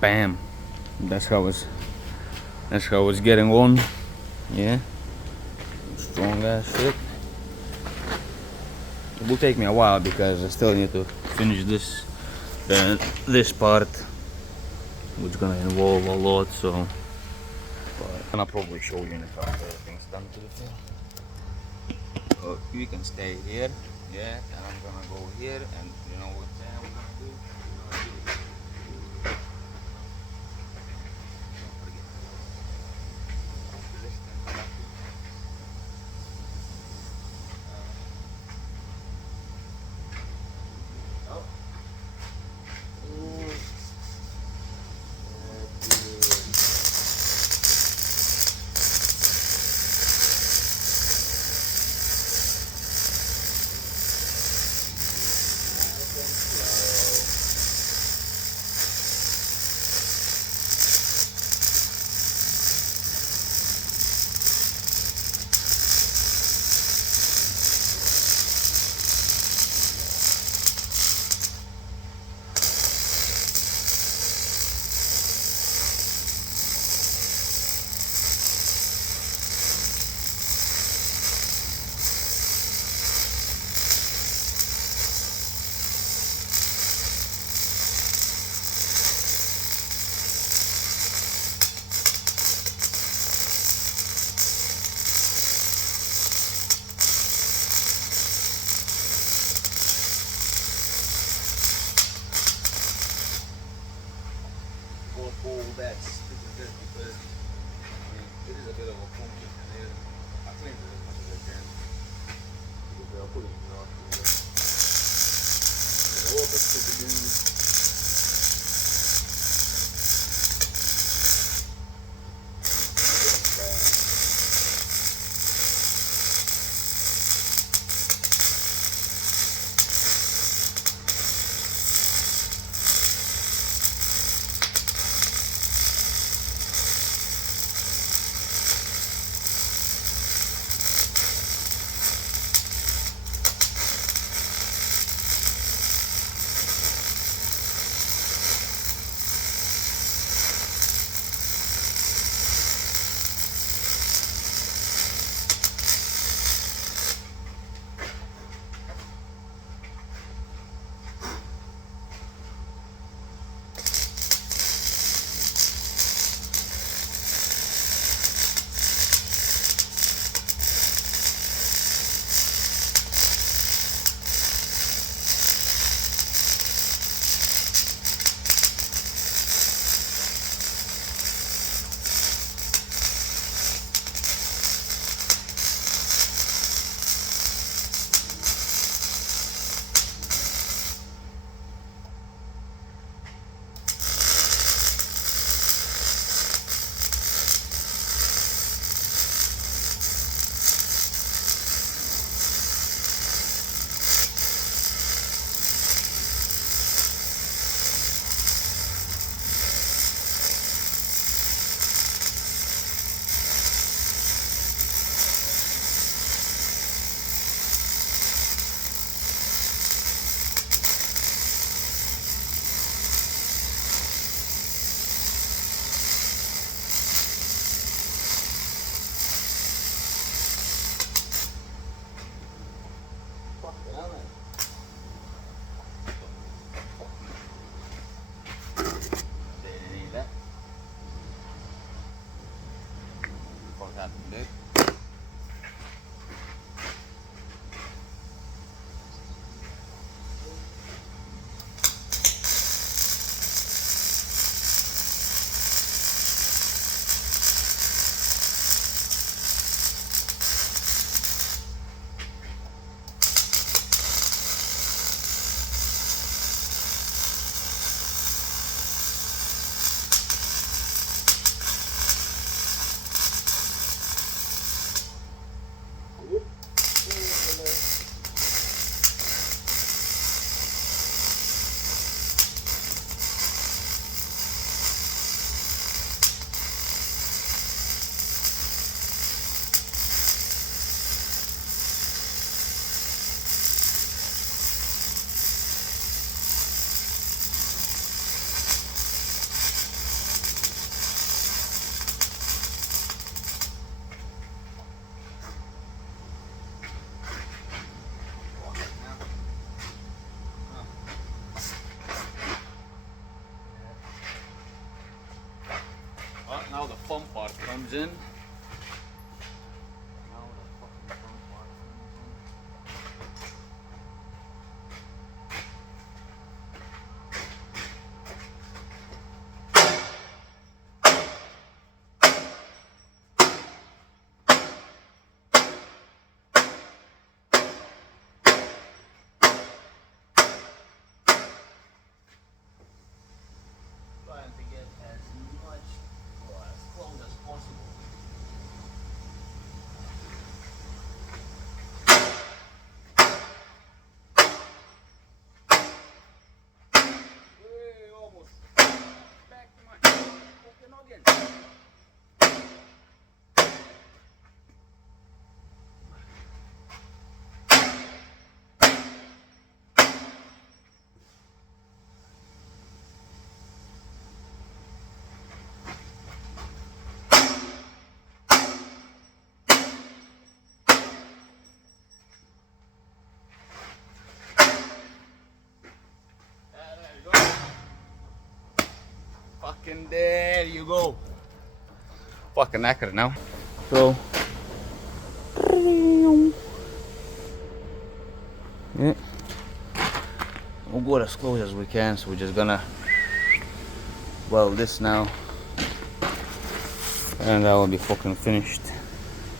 bam. That's how it's getting on. Yeah, strong ass shit. It will take me a while because I still need to finish this part, which is gonna involve a lot. So, but I'm gonna probably show you in the car everything's done to the floor. So you can stay here, yeah, and I'm gonna go here, and you know what I'm gonna do? Don't forget. Oh. All that super good because it is a bit of a funky and I cleaned it as much as I can because I'll put it in the off. There's a little bit super good. comes in. Now the fucking front part comes in. Trying to get as much or as close as possible. Hey, almost back to my fucking noggin. Fucking there you go. Fucking knackered now. So yeah, we'll go as close as we can. So we're just gonna weld this now, and that will be fucking finished.